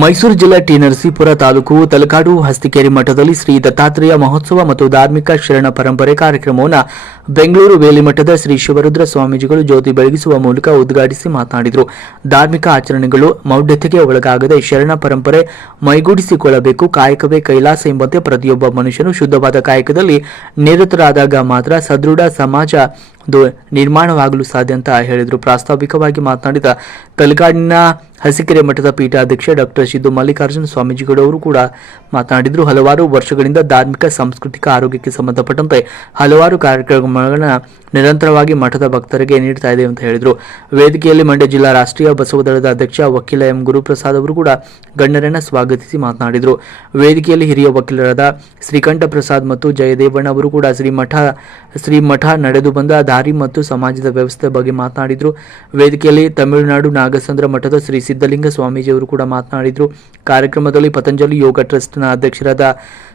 ಮೈಸೂರು ಜಿಲ್ಲಾ ಟಿ ನರಸೀಪುರ ತಾಲೂಕು ತಲಕಾಡು ಹಸ್ತಿಕೇರಿ ಮಠದಲ್ಲಿ ಶ್ರೀ ದತ್ತಾತ್ರೇಯ ಮಹೋತ್ಸವ ಮತ್ತು ಧಾರ್ಮಿಕ ಶರಣ ಪರಂಪರೆ ಕಾರ್ಯಕ್ರಮವನ್ನು ಬೆಂಗಳೂರು ವೇಲಿಮಠದ ಶ್ರೀ ಶಿವರುದ್ರ ಸ್ವಾಮೀಜಿಗಳು ಜ್ಯೋತಿ ಬೆಳಗಿಸುವ ಮೂಲಕ ಉದ್ಘಾಟಿಸಿ ಮಾತನಾಡಿದರು. ಧಾರ್ಮಿಕ ಆಚರಣೆಗಳು ಮೌಢ್ಯತೆಗೆ ಒಳಗಾಗದೆ ಶರಣ ಪರಂಪರೆ ಮೈಗೂಡಿಸಿಕೊಳ್ಳಬೇಕು. ಕಾಯಕವೇ ಕೈಲಾಸ ಎಂಬಂತೆ ಪ್ರತಿಯೊಬ್ಬ ಮನುಷ್ಯನು ಶುದ್ಧವಾದ ಕಾಯಕದಲ್ಲಿ ನಿರತರಾದಾಗ ಮಾತ್ರ ಸದೃಢ ಸಮಾಜ ನಿರ್ಮಾಣವಾಗಲು ಸಾಧ್ಯ ಅಂತ ಹೇಳಿದರು. ಪ್ರಾಸ್ತಾವಿಕವಾಗಿ ಮಾತನಾಡಿದ ತಲಕಾಡಿನ ಹಸಿಕೆರೆ ಮಠದ ಪೀಠಾಧ್ಯಕ್ಷ ಡಾಕ್ಟರ್ ಸಿದ್ದು ಮಲ್ಲಿಕಾರ್ಜುನ ಸ್ವಾಮೀಜಿಗಳವರು ಕೂಡ ಮಾತನಾಡಿದರು. ಹಲವಾರು ವರ್ಷಗಳಿಂದ ಧಾರ್ಮಿಕ, ಸಾಂಸ್ಕೃತಿಕ ಆರೋಗ್ಯಕ್ಕೆ ಸಂಬಂಧಪಟ್ಟಂತೆ ಹಲವಾರು ಕಾರ್ಯಕ್ರಮಗಳನ್ನು ನಿರಂತರವಾಗಿ ಮಠದ ಭಕ್ತರಿಗೆ ನೀಡ್ತಾ ಇದೆ ಅಂತ ಹೇಳಿದರು. ವೇದಿಕೆಯಲ್ಲಿ ಮಂಡ್ಯ ಜಿಲ್ಲಾ ರಾಷ್ಟ್ರೀಯ ಬಸವ ದಳದ ಅಧ್ಯಕ್ಷ ವಕೀಲ ಎಂ ಗುರುಪ್ರಸಾದ್ ಅವರು ಕೂಡ ಗಣ್ಯರನ್ನ ಸ್ವಾಗತಿಸಿ ಮಾತನಾಡಿದರು. ವೇದಿಕೆಯಲ್ಲಿ ಹಿರಿಯ ವಕೀಲರಾದ ಶ್ರೀಕಂಠ ಪ್ರಸಾದ್ ಮತ್ತು ಜಯದೇವಣ್ಣ ಅವರು ಕೂಡ ಶ್ರೀಮಠ ಶ್ರೀಮಠ ನಡೆದು ಬಂದ ದಾರಿ ಮತ್ತು ಸಮಾಜದ ವ್ಯವಸ್ಥೆ ಬಗ್ಗೆ ಮಾತನಾಡಿದರು. ವೇದಿಕೆಯಲ್ಲಿ ತಮಿಳುನಾಡು ನಾಗಸಂದ್ರ ಮಠದ ಶ್ರೀ ಸಿದ್ಧಲಿಂಗ ಸ್ವಾಮೀಜಿಯವರು ಕೂಡ ಮಾತನಾಡಿದರು. ಕಾರ್ಯಕ್ರಮದಲ್ಲಿ ಪತಂಜಲಿ ಯೋಗ ಟ್ರಸ್ಟ್ನ ಅಧ್ಯಕ್ಷರಾದ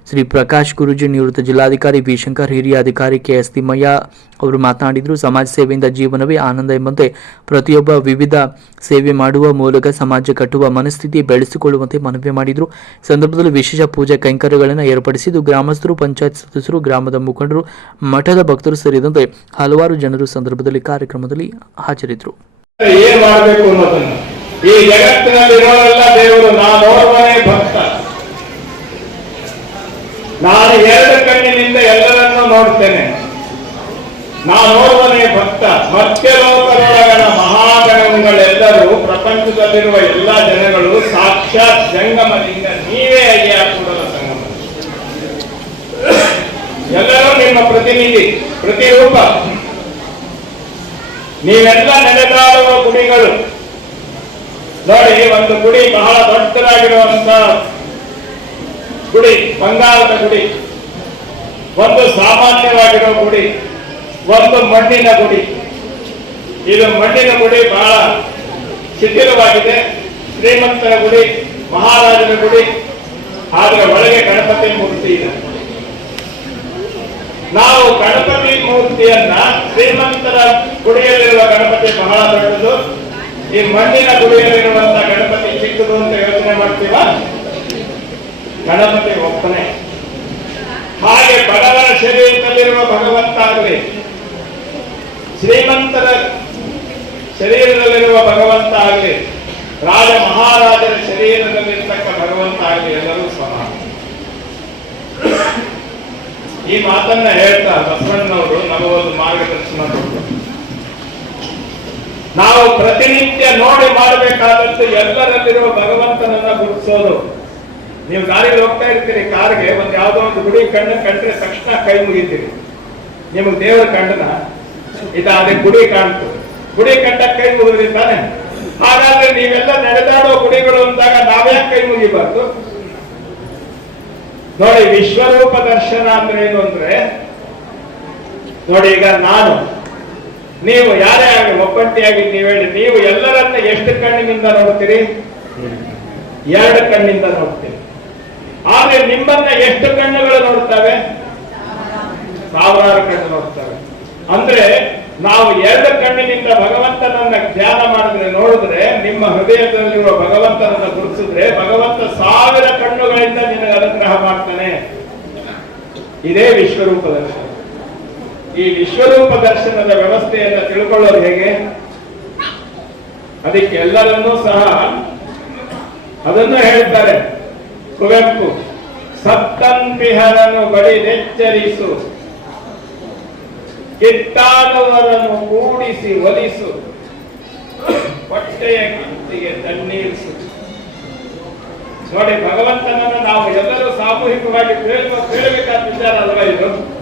ಶ್ರೀ ಪ್ರಕಾಶ್ ಗುರುಜಿ ನಿವೃತ್ತ ಜಿಲ್ಲಾಧಿಕಾರಿ ವಿ ಶಂಕರ್ ಹಿರಿಯ ಅಧಿಕಾರಿ ಕೆ ಎಸ್ ತಿಮ್ಮಯ್ಯ ಅವರು ಮಾತನಾಡಿದರು. ಸಮಾಜ ಸೇವೆಯಿಂದ ಜೀವನವೇ ಆನಂದ ಎಂಬಂತೆ ಪ್ರತಿಯೊಬ್ಬ ವಿವಿಧ ಸೇವೆ ಮಾಡುವ ಮೂಲಕ ಸಮಾಜ ಕಟ್ಟುವ ಮನಸ್ಥಿತಿ ಬೆಳೆಸಿಕೊಳ್ಳುವಂತೆ ಮನವಿ ಮಾಡಿದರು. ಸಂದರ್ಭದಲ್ಲಿ ವಿಶೇಷ ಪೂಜೆ ಕೈಂಕರ್ಯಗಳನ್ನು ಏರ್ಪಡಿಸಿದ್ದು, ಗ್ರಾಮಸ್ಥರು, ಪಂಚಾಯತ್ ಸದಸ್ಯರು, ಗ್ರಾಮದ ಮುಖಂಡರು, ಮಠದ ಭಕ್ತರು ಸೇರಿದಂತೆ ಹಲವಾರು ಜನರು ಸಂದರ್ಭದಲ್ಲಿ ಕಾರ್ಯಕ್ರಮದಲ್ಲಿ ಹಾಜರಿದ್ದರು ಈ ಜಗತ್ತಿನಲ್ಲಿರೋರೆಲ್ಲ ದೇವರು ನಾನೋರ್ವನೇ ಭಕ್ತ. ನಾನು ಎರಡು ಕಣ್ಣಿನಿಂದ ಎಲ್ಲರನ್ನೂ ನೋಡ್ತೇನೆ. ನಾನೋರ್ವನೇ ಭಕ್ತ. ಮತ್ಸ್ಯಲೋಕದೊಳಗಣ ಮಹಾಗಣಗಳೆಲ್ಲರೂ ಪ್ರಪಂಚದಲ್ಲಿರುವ ಎಲ್ಲ ಜನಗಳು ಸಾಕ್ಷಾತ್ ಜಂಗಮದಿಂದ ನೀವೇ ಅಯ್ಯ ಕೂಡಲ ಸಂಗಮ. ಎಲ್ಲರೂ ನಿಮ್ಮ ಪ್ರತಿನಿಧಿ, ಪ್ರತಿರೂಪ. ನೀವೆಲ್ಲ ನಡೆದಾಡುವ ಗುಡಿಗಳು ನೋಡಿ, ಒಂದು ಗುಡಿ ಬಹಳ ದೊಡ್ಡದಾಗಿರುವಂತ ಗುಡಿ, ಬಂಗಾರದ ಗುಡಿ. ಒಂದು ಸಾಮಾನ್ಯವಾಗಿರುವ ಗುಡಿ, ಒಂದು ಮಣ್ಣಿನ ಗುಡಿ. ಇದು ಮಣ್ಣಿನ ಗುಡಿ ಬಹಳ ಶಿಥಿಲವಾಗಿದೆ. ಶ್ರೀಮಂತರ ಗುಡಿ, ಮಹಾರಾಜನ ಗುಡಿ. ಆದರೆ ಒಳಗೆ ಗಣಪತಿ ಮೂರ್ತಿ ಇದೆ. ನಾವು ಗಣಪತಿ ಮೂರ್ತಿಯನ್ನ ಶ್ರೀಮಂತರ ಗುಡಿಯಲ್ಲಿರುವ ಗಣಪತಿ ಬಹಳ ದೊಡ್ಡದು. ಈ ಮಣ್ಣಿನ ಗುಡಿಯಲ್ಲಿರುವಂತಹ ಗಣಪತಿ ಚಿಕ್ಕದು ಅಂತ ಯೋಚನೆ ಮಾಡ್ತೀವ ಗಣಪತಿ ಒಪ್ಪನೆ ಹಾಗೆ ಬಡವರ ಶರೀರದಲ್ಲಿರುವ ಭಗವಂತ ಆಗಲಿ ಶ್ರೀಮಂತರ ಶರೀರದಲ್ಲಿರುವ ಭಗವಂತ ಆಗಲಿ ರಾಜ ಮಹಾರಾಜರ ಶರೀರದಲ್ಲಿರ್ತಕ್ಕ ಭಗವಂತ ಆಗಲಿ ಎಲ್ಲರೂ ಸಮಾನ ಈ ಮಾತನ್ನ ಹೇಳ್ತಾ ಬಸವಣ್ಣನವರು ನಮಗೊಂದು ಮಾರ್ಗದರ್ಶನ ಕೊಟ್ಟರು ನಾವು ಪ್ರತಿನಿತ್ಯ ನೋಡಿ ಮಾಡಬೇಕಾದಂತೆ ಎಲ್ಲರಲ್ಲಿರುವ ಭಗವಂತನನ್ನ ಗುರುತಿಸೋದು. ನೀವು ಗಾಡಿಯಲ್ಲಿ ಹೋಗ್ತಾ ಇರ್ತೀರಿ, ಕಾರ್ಗೆ ಒಂದ್ ಯಾವುದೋ ಒಂದು ಗುಡಿ ಕಣ್ಣು ಕಂಡ್ರೆ ತಕ್ಷಣ ಕೈ ಮುಗಿತೀರಿ. ನಿಮಗೆ ದೇವರ ಇದು ಅದೇ ಗುಡಿ ಕಾಣ್ತು. ಗುಡಿ ಕಂಡ ಕೈ ಮುಗಿದಿದ್ದಾನೆ ಹಾಗಾದ್ರೆ ನೀವೆಲ್ಲ ನಡೆದಾಡೋ ಗುಡಿಗಳು ಅಂದಾಗ ನಾವ್ಯಾಕೆ ಕೈ ಮುಗಿಬಾರ್ದು? ನೋಡಿ ವಿಶ್ವರೂಪ ದರ್ಶನ ಅಂದ್ರೆ ಏನು ಅಂದ್ರೆ, ನೋಡಿ ಈಗ ನಾನು. ನೀವು ಯಾರೇ ಆಗಲಿ ಒಬ್ಬಟ್ಟಿಯಾಗಿ ನೀವು ಹೇಳಿ, ನೀವು ಎಲ್ಲರನ್ನ ಎಷ್ಟು ಕಣ್ಣಿನಿಂದ ನೋಡ್ತೀರಿ? ಎರಡು ಕಣ್ಣಿಂದ ನೋಡ್ತೀರಿ. ಆದ್ರೆ ನಿಮ್ಮನ್ನ ಎಷ್ಟು ಕಣ್ಣುಗಳು ನೋಡ್ತವೆ? ಸಾವಿರಾರು ಕಣ್ಣು ನೋಡ್ತವೆ. ಅಂದ್ರೆ ನಾವು ಎರಡು ಕಣ್ಣಿನಿಂದ ಭಗವಂತನನ್ನ ಧ್ಯಾನ ಮಾಡಿದ್ರೆ, ನೋಡಿದ್ರೆ, ನಿಮ್ಮ ಹೃದಯದಲ್ಲಿರುವ ಭಗವಂತನನ್ನ ಗುರುತಿಸಿದ್ರೆ, ಭಗವಂತ ಸಾವಿರ ಕಣ್ಣುಗಳಿಂದ ನಿನಗೆ ಅನುಗ್ರಹ ಮಾಡ್ತಾನೆ. ಇದೇ ವಿಶ್ವರೂಪ ದರ್ಶನ ಈ ವಿಶ್ವರೂಪ ದರ್ಶನದ ವ್ಯವಸ್ಥೆಯನ್ನು ತಿಳ್ಕೊಳ್ಳೋದು ಹೇಗೆ? ಅದಕ್ಕೆ ಎಲ್ಲರನ್ನೂ ಸಹ ಅದನ್ನು ಹೇಳ್ತಾರೆ ಕುವೆಂಪು ಸತ್ತಂತಿಹರನ್ನು ಬಳಿ ನೆಚ್ಚರಿಸು. ಕಿತ್ತಾದವರನ್ನು ಕೂಡಿಸಿ ಒಲಿಸು. ಹೊಟ್ಟೆಯ ಕಿತ್ತಿಗೆ ತಣ್ಣೀರಿಸು. ನೋಡಿ, ಭಗವಂತನನ್ನು ನಾವು ಎಲ್ಲರೂ ಸಾಮೂಹಿಕವಾಗಿ ಕೇಳುವ ಕೇಳಬೇಕಾದ ವಿಚಾರ ಅಲ್ವಾ ಇದು?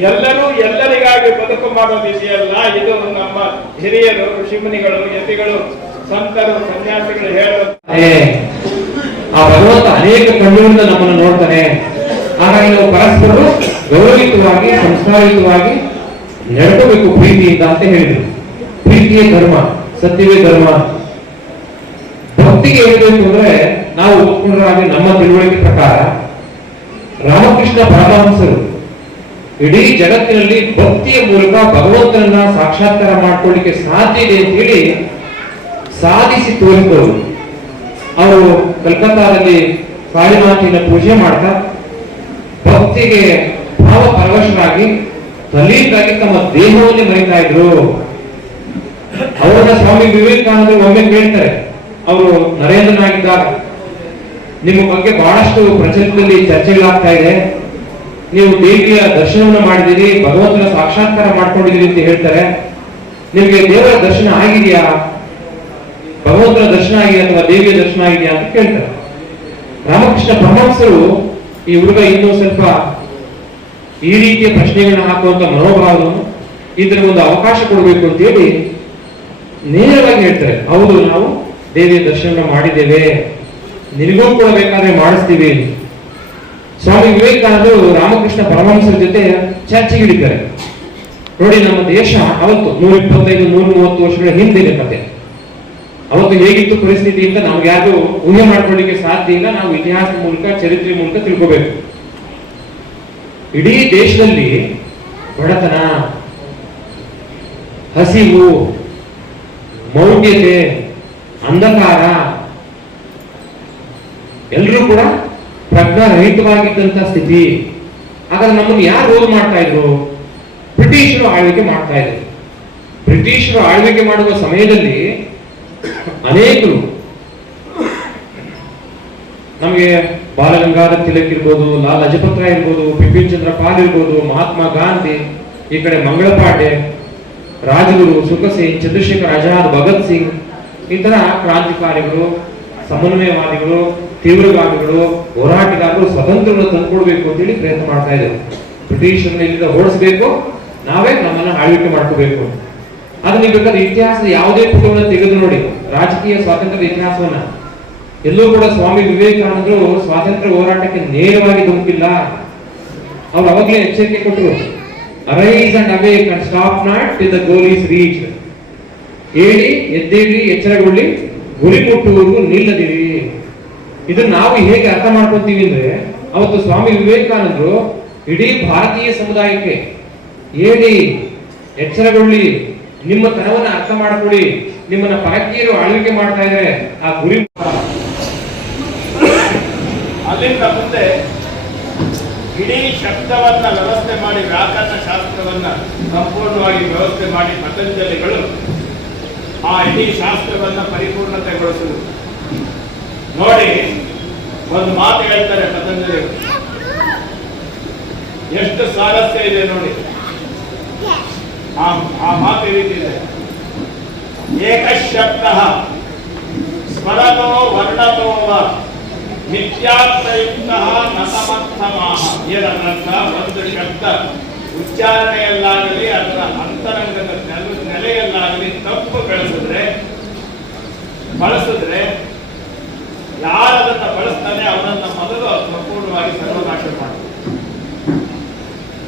ಎಲ್ಲರೂ ಎಲ್ಲರಿಗಾಗಿ ಬದುಕು ಮಾಡೋದಿದೆಯಲ್ಲ ಇದು ನಮ್ಮ ಹಿರಿಯರು ಋಷಿಮುನಿಗಳು ಯತಿಗಳು ಸಂತರು ಸನ್ಯಾಸಿಗಳು ಏ, ಆ ಭಗವಂತ ಅನೇಕ ಕಣ್ಣುಗಳಿಂದ ನಮ್ಮನ್ನು ನೋಡ್ತಾನೆ. ಹಾಗಾಗಿ ನಾವು ಪರಸ್ಪರರು ಗೌರವಯುತವಾಗಿ ಸಂಸ್ಕಾರಯುತವಾಗಿ ನಡ್ಕೋಬೇಕು ಪ್ರೀತಿಯಿಂದ ಅಂತ ಹೇಳಿದ್ರು. ಪ್ರೀತಿಯೇ ಧರ್ಮ ಸತ್ಯವೇ ಧರ್ಮ. ಭಕ್ತಿಗೆ ಹೇಳಬೇಕು ಅಂದ್ರೆ ನಾವು ಒಪ್ಕೊಂಡ್ರಾಗಿ ನಮ್ಮ ತಿಳುವಳಿಕೆ ಪ್ರಕಾರ ರಾಮಕೃಷ್ಣ ಪರಮಹಂಸರು ಇಡೀ ಜಗತ್ತಿನಲ್ಲಿ ಭಕ್ತಿಯ ಮೂಲಕ ಭಗವಂತನನ್ನ ಸಾಕ್ಷಾತ್ಕಾರ ಮಾಡ್ಕೊಳ್ಳಿಕ್ಕೆ ಸಾಧ್ಯ ಇದೆ ಅಂತ ಹೇಳಿ ಸಾಧಿಸಿ ತೋರಿದವರು. ಅವರು ಕಲ್ಕತ್ತಾದಲ್ಲಿ ಕಾಳಿಮಾತಿನ ಪೂಜೆ ಮಾಡ್ತಾ, ಭಕ್ತಿಗೆ ಭಾವ ಪರವಶರಾಗಿ ತಲೀಪಾಗಿ ತಮ್ಮ ದೇಹವನ್ನೇ ಮರಿತಾ ಇದ್ರು. ಅವರನ್ನ ಸ್ವಾಮಿ ವಿವೇಕಾನಂದರು ಒಮ್ಮೆ ಕೇಳ್ತಾರೆ, ಅವರು ನರೇಂದ್ರನಾಗಿದ್ದಾಗ ನಿಮ್ಮ ಬಗ್ಗೆ ಬಹಳಷ್ಟು ಪ್ರಚಲಿತದಲ್ಲಿ ಚರ್ಚೆಗಳಾಗ್ತಾ ಇದೆ. ನೀವು ದೇವಿಯ ದರ್ಶನವನ್ನು ಮಾಡಿದಿರಿ ಭಗವಂತನ ಸಾಕ್ಷಾತ್ಕಾರ ಮಾಡ್ಕೊಂಡಿದ್ದೀರಿ ಅಂತ ಹೇಳ್ತಾರೆ. ನಿಮಗೆ ದೇವರ ದರ್ಶನ ಆಗಿದೆಯಾ? ಭಗವಂತನ ದರ್ಶನ ಆಗಿದೆಯಾ ಅಥವಾ ದೇವಿಯ ದರ್ಶನ ಆಗಿದೆಯಾ ಅಂತ ಕೇಳ್ತಾರೆ. ರಾಮಕೃಷ್ಣ ಪರಮಹಂಸರು ಈ ಹುಡುಗ ಇನ್ನೂ ಸ್ವಲ್ಪ ಈ ರೀತಿಯ ಪ್ರಶ್ನೆಗಳನ್ನ ಹಾಕುವಂತ ಮನೋಭಾವವನ್ನು ಇದ್ರ ಒಂದು ಅವಕಾಶ ಕೊಡಬೇಕು ಅಂತ ಹೇಳಿ ನೇರವಾಗಿ ಹೇಳ್ತಾರೆ, ಹೌದು, ನಾವು ದೇವಿಯ ದರ್ಶನ ಮಾಡಿದ್ದೇವೆ. ನಿನಗೂ ಕೂಡ ಬೇಕಾದ್ರೆ ಮಾಡಿಸ್ತೀವಿ. ಸ್ವಾಮಿ ವಿವೇಕಾನಂದರು ರಾಮಕೃಷ್ಣ ಪರಮಹಂಸರ ಜೊತೆ ಚರ್ಚೆಗೆ ಹಿಡಿತಾರೆ. ನೋಡಿ, ನಮ್ಮ ದೇಶ ಅವತ್ತು ನೂರ ಇಪ್ಪತ್ತೈದು ನೂರ ಮೂವತ್ತು ವರ್ಷಗಳ ಹಿಂದಿನ ಕತೆ. ಅವತ್ತು ಹೇಗಿತ್ತು ಪರಿಸ್ಥಿತಿ ಅಂತ ನಮ್ಗೆ ಯಾರು ಊಹೆ ಮಾಡ್ಕೊಳ್ಳಿಕ್ಕೆ ಸಾಧ್ಯ ಇಲ್ಲ. ನಾವು ಇತಿಹಾಸದ ಮೂಲಕ, ಚರಿತ್ರೆ ಮೂಲಕ ತಿಳ್ಕೋಬೇಕು. ಇಡೀ ದೇಶದಲ್ಲಿ ಬಡತನ, ಹಸಿವು, ಮೌಢ್ಯತೆ, ಅಂಧಕಾರ ಎಲ್ಲರೂ ಕೂಡ ಪ್ರಜ್ಞಾರಹಿತವಾಗಿದ್ದಂತ ಸ್ಥಿತಿ. ಅದನ್ನು ನಮ್ಮನ್ನು ಯಾರು ರೋಲ್ ಮಾಡ್ತಾ ಇದ್ರು? ಬ್ರಿಟಿಷರು ಆಳ್ವಿಕೆ ಮಾಡ್ತಾ ಇದ್ರು. ಬ್ರಿಟಿಷರು ಆಳ್ವಿಕೆ ಮಾಡುವ ಸಮಯದಲ್ಲಿ ಅನೇಕರು ನಮಗೆ ಬಾಲಗಂಗಾಧರ ತಿಲಕ್ ಇರ್ಬೋದು, ಲಾಲ್ ಲಜಪತ್ ರಾಯ್ ಇರ್ಬೋದು, ಬಿಪಿನ್ ಚಂದ್ರ ಪಾಲ್ ಇರ್ಬೋದು, ಮಹಾತ್ಮ ಗಾಂಧಿ, ಈ ಕಡೆ ಮಂಗಳಪಾಡೆ, ರಾಜಗುರು ಸುಖಸಿಂಗ್, ಚಂದ್ರಶೇಖರ್ ಆಜಾದ್, ಭಗತ್ ಸಿಂಗ್ ಇತರ ತರ ಕ್ರಾಂತಿಕಾರಿಗಳು, ಸಮನ್ವಯವಾದಿಗಳು ತೀವ್ರಗಾಮಿಗಳು ಹೋರಾಟಗಾರರು ಸ್ವತಂತ್ರವನ್ನು ತಂದುಕೊಡ್ಬೇಕು ಅಂತೇಳಿ ಪ್ರಯತ್ನ ಮಾಡ್ತಾ ಇದ್ದಾರೆ. ಬ್ರಿಟಿಷರನ್ನ ಇಲ್ಲಿಂದ ಓಡಿಸ್ಬೇಕು, ನಾವೇ ನಮ್ಮನ್ನ ಆಳ್ವಿಕೆ ಮಾಡ್ಕೋಬೇಕು. ಅದು ನೀವು ಬೇಕಾದ್ರೆ ಇತಿಹಾಸದ ಯಾವುದೇ ಪುಟವನ್ನು ತೆಗೆದು ನೋಡಿ, ರಾಜಕೀಯ ಸ್ವಾತಂತ್ರ್ಯದ ಇತಿಹಾಸವನ್ನ. ಎಲ್ಲೂ ಕೂಡ ಸ್ವಾಮಿ ವಿವೇಕಾನಂದರು ಸ್ವಾತಂತ್ರ್ಯ ಹೋರಾಟಕ್ಕೆ ನೇರವಾಗಿ ಧುಮುಕಿಲ್ಲ. ಅವ್ರು ಅವಾಗಲೇ ಎಚ್ಚರಿಕೆ ಕೊಟ್ಟರು arise and awake and stop not till the goal is reach ಹೇಳಿ ಎದ್ದೇಳಿ ಎಚ್ಚರಗೊಳ್ಳಿ, ಗುರಿ ಮುಟ್ಟುವವರೆಗೂ ನಿಲ್ಲದಿರಿ. ಇದನ್ನ ನಾವು ಹೇಗೆ ಅರ್ಥ ಮಾಡ್ಕೊತೀವಿ ಅಂದ್ರೆ, ಅವತ್ತು ಸ್ವಾಮಿ ವಿವೇಕಾನಂದರು ಇಡೀ ಭಾರತೀಯ ಸಮುದಾಯಕ್ಕೆ, ಹೇಳಿ, ಎಚ್ಚರಗೊಳ್ಳಿ, ನಿಮ್ಮ ತನವನ್ನ ಅರ್ಥ ಮಾಡ್ಕೊಳ್ಳಿ, ನಿಮ್ಮನ್ನ ಪರಕೀಯರು ಆಳ್ವಿಕೆ ಮಾಡ್ತಾ ಇದ್ದಾರೆ ಆ ಗುರಿ ಅಲ್ಲಿಂದ ಮುಂದೆ ಇಡೀ ಶಬ್ದವನ್ನ ವ್ಯವಸ್ಥೆ ಮಾಡಿ, ವ್ಯಾಕರಣ ಶಾಸ್ತ್ರವನ್ನ ಸಂಪೂರ್ಣವಾಗಿ ವ್ಯವಸ್ಥೆ ಮಾಡಿ, ಪತಂಜಲಿಗಳು ಆ ಇಡೀ ಶಾಸ್ತ್ರವನ್ನ ಪರಿಪೂರ್ಣತೆಗೊಳಿಸಿದರು ನೋಡಿ, ಒಂದು ಮಾತು ಹೇಳ್ತಾರೆ ಪತಂಜಲಿ. ಎಷ್ಟು ಸಾರಸ್ಯ ಇದೆ ನೋಡಿ. ಆ ಮಾತು ರೀತಿ ಇದೆ. ಏಕಶಬ್ದ ಸ್ಮರಣೋ ವರ್ಣತೋ ನಿತ್ಯಾರ್ಥಯುಕ್ತ ನತಮರ್ಥಮಾಹ. ಏನರ್ಥ ಒಂದು ಶಬ್ದ ಉಚ್ಚಾರಣೆಯಲ್ಲಾಗಲಿ ಅದರ ಅಂತರಂಗದ ನೆಲ- ನೆಲೆಯಲ್ಲಾಗಲಿ ತಪ್ಪು ಬೆಳೆಸಿದ್ರೆ, ಬಳಸಿದ್ರೆ ಯಾರದನ್ನ ಬಳಸ್ತಾನೆ ಅವನನ್ನ ಮೊದಲು ಸಂಪೂರ್ಣವಾಗಿ ಸರ್ವನಾಶ ಮಾಡಬೇಕು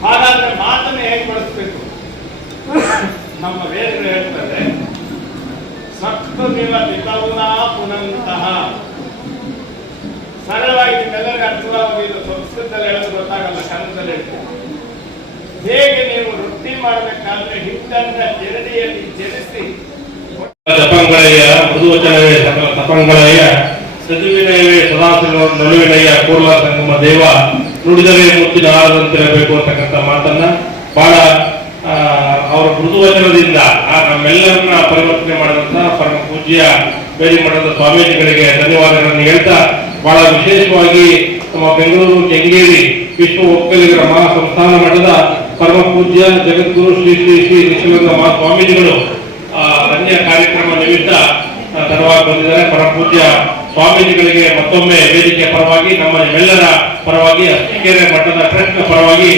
ಹಾಗಾದ್ರೆ ಮಾತನ್ನ ಹೇಗೆ ಬಳಸ್ಬೇಕು? ನಮ್ಮ ವೇದಗಳು ಹೇಳ್ತಾರೆ ಸತ್ತು ನಿವತಿತವುನಾ ಪುನಂತಹ ಸರಳವಾಗಿ ನಿಮ್ಮೆಲ್ಲರಿಗೂ ಅರ್ಥವಾಗುವುದು ಸಂಸ್ಕೃತದಲ್ಲಿ ಹೇಳೋದು ಗೊತ್ತಾಗಲ್ಲ, ಕನ್ನಡದಲ್ಲಿ ಹೇಳ್ತಾರೆ ಹೇಗೆ ನೀವು ವೃತ್ತಿ ಮಾಡಬೇಕಾದ್ರೆ ಹಿಟ್ಟನ್ನ ಜರಡಿಯಲ್ಲಿ ಜನಿಸಿ ಜಪಂಗಳಯ್ಯ ಮೃದುವಚನವೇ ತಪಂಗಳಯ್ಯ ಸದುವಿನಯವೇ ಸದಾಶಿವ ನಲುವಿನಯ್ಯ ಕೋರ್ಲ ಸಂಗಮ ದೇವ ನುಡಿದರೆ ಮುತ್ತಿನ ಆರದಂತಿರಬೇಕು ಅಂತಕ್ಕಂಥ ಮಾತನ್ನ ಬಹಳ ಅವರ ಮೃದುವಚನದಿಂದ ನಮ್ಮೆಲ್ಲರನ್ನ ಪರಿವರ್ತನೆ ಮಾಡಿದಂತಹ ಪರಮ ಪೂಜ್ಯ ಬೇಡಿ ಮಠದ ಸ್ವಾಮೀಜಿಗಳಿಗೆ ಧನ್ಯವಾದಗಳನ್ನು ಹೇಳ್ತಾ ಬಹಳ ವಿಶೇಷವಾಗಿ ನಮ್ಮ ಬೆಂಗಳೂರು ಕೆಂಗೇರಿ ವಿಶ್ವ ಒಕ್ಕಲಿಗರ ಮಹಾ ಸಂಸ್ಥಾನ ಮಠದ ಪರಮ ಪೂಜ್ಯ ಜಗದ್ಗುರು ಶ್ರೀ ಶ್ರೀ ಶ್ರೀ ನಿಶ್ಚಿತ ಮಹಾ ಸ್ವಾಮೀಜಿಗಳು ಆ, ಅನ್ಯ ಕಾರ್ಯಕ್ರಮ ನಿಮಿತ್ತ ತರವಾಗಿ ಬಂದಿದ್ದಾರೆ. ಪರಮ ಪೂಜ್ಯ ಸ್ವಾಮೀಜಿಗಳಿಗೆ ಮತ್ತೊಮ್ಮೆ ವೇದಿಕೆ ಪರವಾಗಿ ನಮ್ಮ ಎಲ್ಲರ ಪರವಾಗಿ ಅತ್ತಿಕೆರೆ ಮಠದ ಟ್ರಸ್ಟ್ನ ಪರವಾಗಿ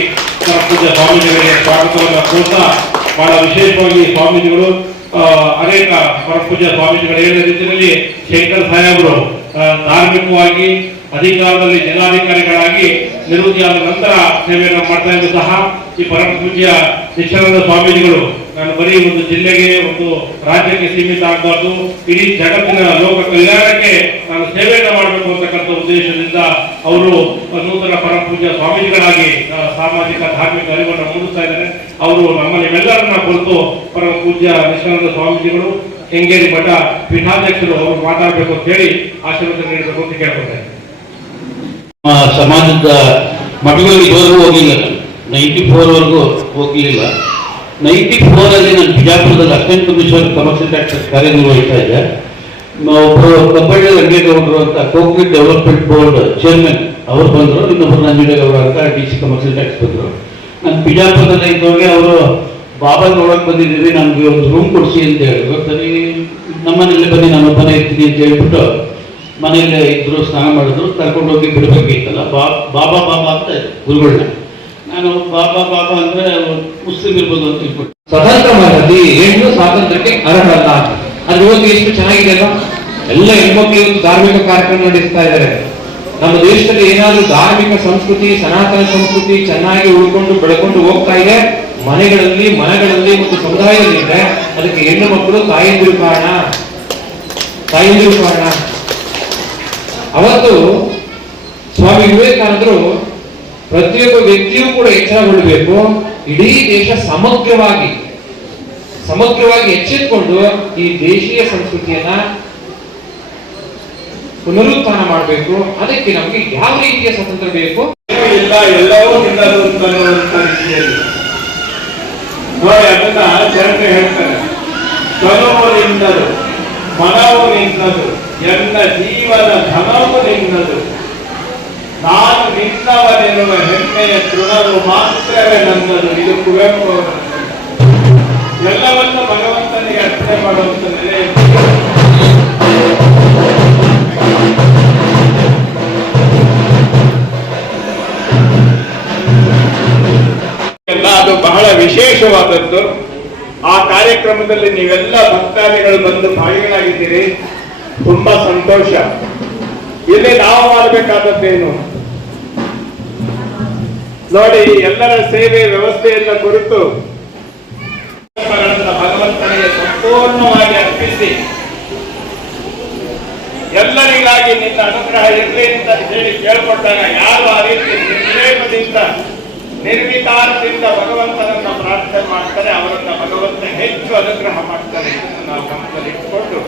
ಪೂಜ್ಯ ಸ್ವಾಮೀಜಿಗಳಿಗೆ ಸ್ವಾಗತವನ್ನು ಕೋರ್ತಾ, ಬಹಳ ವಿಶೇಷವಾಗಿ ಸ್ವಾಮೀಜಿಗಳು ಅನೇಕ ಪೂಜ್ಯ ಸ್ವಾಮೀಜಿಗಳು ಹೇಳಿದ ರೀತಿಯಲ್ಲಿ ಶಂಕರ್ ಸಾಹೇಬರು ಧಾರ್ಮಿಕವಾಗಿ ಅಧಿಕಾರದಲ್ಲಿ ಜಿಲ್ಲಾಧಿಕಾರಿಗಳಾಗಿ ನಿವೃತ್ತಿಯಾದ ನಂತರ ಸೇವೆಯನ್ನು ಮಾಡ್ತಾ ಇದ್ದು ಸಹ ಈ ಪರಪೂಜೆಯ ಪೂಜ್ಯ ನಿತ್ಯಾನಂದ ಸ್ವಾಮೀಜಿಗಳು ನಾನು ಬರೀ ಒಂದು ಜಿಲ್ಲೆಗೆ, ಒಂದು ರಾಜ್ಯಕ್ಕೆ ಸೀಮಿತ ಆಗಬಾರ್ದು. ಇಡೀ ಜಗತ್ತಿನ ಲೋಕ ಕಲ್ಯಾಣಕ್ಕೆ ನಾನು ಸೇವೆಯನ್ನು ಮಾಡಬೇಕು ಅಂತಕ್ಕಂಥ ಉದ್ದೇಶದಿಂದ ಅವರು ನೂತನ ಪರಮ ಪೂಜ್ಯ ಸ್ವಾಮೀಜಿಗಳಾಗಿ ಸಾಮಾಜಿಕ, ಧಾರ್ಮಿಕ ಅರಿವನ್ನು ಮೂಡಿಸ್ತಾ ಇದ್ದಾರೆ. ಅವರು ನಮ್ಮ ನಿಮ್ಮೆಲ್ಲರನ್ನ ಕುರಿತು ಪರಮ ಪೂಜ್ಯ ಸ್ವಾಮೀಜಿಗಳು, ಕೆಂಗೇರಿ ಮಠ ಪೀಠಾಧ್ಯಕ್ಷರು ಅವರು ಮಾತಾಡಬೇಕು ಅಂತ ಹೇಳಿ ಆಶೀರ್ವಾದ ನೀಡಬೇಕು ಅಂತ ಕೇಳ್ಕೊತಾರೆ ನಮ್ಮ ಸಮಾಜದ ಮಠಗಳಿಗೆ ಹೋಗಿಲ್ಲ. ನೈಂಟಿ ಫೋರ್ವರೆಗೂ ಹೋಗಲಿಲ್ಲ. ನೈಂಟಿ ಫೋರಲ್ಲಿ ನಾನು ಬಿಜಾಪುರದಲ್ಲಿ ಕಮಿಷನರ್ ಕಮರ್ಷಿಯಲ್ ಟ್ಯಾಕ್ಸ್ ಕಾರ್ಯನಿರ್ವಹಿಸ್ತಾ ಇದ್ದೆ ಒಬ್ಬ ಒಬ್ಬರು ಕಬ್ಬಳ್ಳಿ ರಂಗೇಗೌಡರು ಅಂತ ಕೋಕ್ರಿಟ್ ಡೆವಲಪ್ಮೆಂಟ್ ಬೋರ್ಡ್ ಚೇರ್ಮನ್ ಅವರು ಬಂದರು ಇನ್ನೊಬ್ಬರು ನಂಜುಡೇಗೌಡ ಅಂತ ಡಿ ಸಿ ಕಮರ್ಷಿಯಲ್ ಟ್ಯಾಕ್ಸ್ ಬಂದರು. ನಾನು ಬಿಜಾಪುರದಲ್ಲಿ ಇದ್ದೋಗಿ ಅವರು, ಬಾಬಾ ನೋಡೋಕೆ ಬಂದಿದ್ದೀವಿ ನಮಗೆ ಒಂದು ರೂಮ್ ಕೊಡಿಸಿ ಅಂತ ಹೇಳಿದ್ರು. ಸರಿ ನಮ್ಮನೇಲಿ ಬನ್ನಿ, ನಾನು ಒಬ್ಬನೇ ಇರ್ತೀನಿ ಅಂತ ಹೇಳ್ಬಿಟ್ಟು ಮನೆಯಲ್ಲೇ ಇದ್ದರು ಸ್ನಾನ ಮಾಡಿದ್ರು ಕರ್ಕೊಂಡು ಹೋಗಿ ಬಿಡಬೇಕಿತ್ತಲ್ಲ ಬಾ ಬಾಬಾ ಬಾಬಾ ಅಂತ ಗುರುಗಳನ್ನ ನಾನು ಬಾಬಾ ಬಾಬಾ ಅಂದ್ರೆ ಮುಸ್ಲಿಂ ಇರ್ಬೋದು ಅಂತ ಹೇಳ್ಬಿಟ್ಟು ಸ್ವತಂತ್ರ ಹೆಣ್ಣು ಸ್ವಾತಂತ್ರ್ಯಕ್ಕೆ ಅರ್ಹರಲ್ಲ ಅದು ಇವತ್ತು ಎಷ್ಟು ಚೆನ್ನಾಗಿದೆ ಅಲ್ವಾ? ಎಲ್ಲ ಹೆಣ್ಮಕ್ಳು ಧಾರ್ಮಿಕ ಕಾರ್ಯಕ್ರಮ ನಡೆಸ್ತಾ ಇದ್ದಾರೆ. ನಮ್ಮ ದೇಶದಲ್ಲಿ ಏನಾದ್ರೂ ಧಾರ್ಮಿಕ ಸಂಸ್ಕೃತಿ, ಸನಾತನ ಸಂಸ್ಕೃತಿ ಚೆನ್ನಾಗಿ ಉಳ್ಕೊಂಡು ಬೆಳ್ಕೊಂಡು ಹೋಗ್ತಾ ಇದೆ. ಮನೆಗಳಲ್ಲಿ ಮನೆಗಳಲ್ಲಿ ಮತ್ತು ಸಮುದಾಯದಲ್ಲಿ ಇದ್ರೆ ಅದಕ್ಕೆ ಹೆಣ್ಣು ಮಕ್ಕಳು ತಾಯಂದಿರು ಕಾರಣ. ತಾಯಂದಿರು ಕಾರಣ. ಅವತ್ತು ಸ್ವಾಮಿ ವಿವೇಕಾನಂದರು ಪ್ರತಿಯೊಬ್ಬ ವ್ಯಕ್ತಿಯೂ ಕೂಡ ಎಚ್ಚರಗೊಳ್ಳಬೇಕು ಇಡೀ ದೇಶ ಸಮಗ್ರವಾಗಿ ಸಮಗ್ರವಾಗಿ ಎಚ್ಚೆತ್ಕೊಂಡು ಈ ದೇಶೀಯ ಸಂಸ್ಕೃತಿಯನ್ನ ಪುನರುತ್ಥಾನ ಮಾಡಬೇಕು. ಅದಕ್ಕೆ ನಮಗೆ ಯಾವ ರೀತಿಯ ಸ್ವತಂತ್ರ ಬೇಕು? ಎಲ್ಲ ಇಲ್ಲ ಹೇಳ್ತಾರೆ. ಎನ್ನ ಜೀವನ ಧನವು ನಿನ್ನದು ನಾನು ನಿನ್ನವನೆನ್ನುವ ಹೆಮ್ಮೆಯ ತೃಣವು ಮಾತ್ರವೇ ನನ್ನದು ಇದು ಕುವೆಂಪು. ಎಲ್ಲವನ್ನು ಭಗವಂತನಿಗೆ ಅರ್ಥ ಮಾಡುವಂತ ನೆಲೆ ಅದು ಬಹಳ ವಿಶೇಷವಾದದ್ದು. ಆ ಕಾರ್ಯಕ್ರಮದಲ್ಲಿ ನೀವೆಲ್ಲ ಭಕ್ತಾದಿಗಳು ಬಂದು ಭಾಗಿಗಳಾಗಿದ್ದೀರಿ. ತುಂಬಾ ಸಂತೋಷ. ಇಲ್ಲಿ ನಾವು ಮಾಡಬೇಕಾದದ್ದೇನು ನೋಡಿ, ಎಲ್ಲರ ಸೇವೆ ವ್ಯವಸ್ಥೆಯನ್ನ ಕುರಿತು ಭಗವಂತನಿಗೆ ಸಂಪೂರ್ಣವಾಗಿ ಅರ್ಪಿಸಿ, ಎಲ್ಲರಿಗಾಗಿ ನಿನ್ನ ಅನುಗ್ರಹ ಇರಲಿ ಅಂತ ಹೇಳಿ ಕೇಳ್ಕೊಂಡಾಗ ಯಾರು ಆ ರೀತಿ ನಿರ್ಲೇಪದಿಂದ, ನಿರ್ವಿಕಾರದಿಂದ ಭಗವಂತನನ್ನ ಪ್ರಾರ್ಥನೆ ಮಾಡ್ತಾರೆ, ಅವರನ್ನ ಭಗವಂತ ಹೆಚ್ಚು ಅನುಗ್ರಹ ಮಾಡ್ತಾರೆ ನಾವು ಗಮನದಲ್ಲಿ ಇಟ್ಕೊಂಡು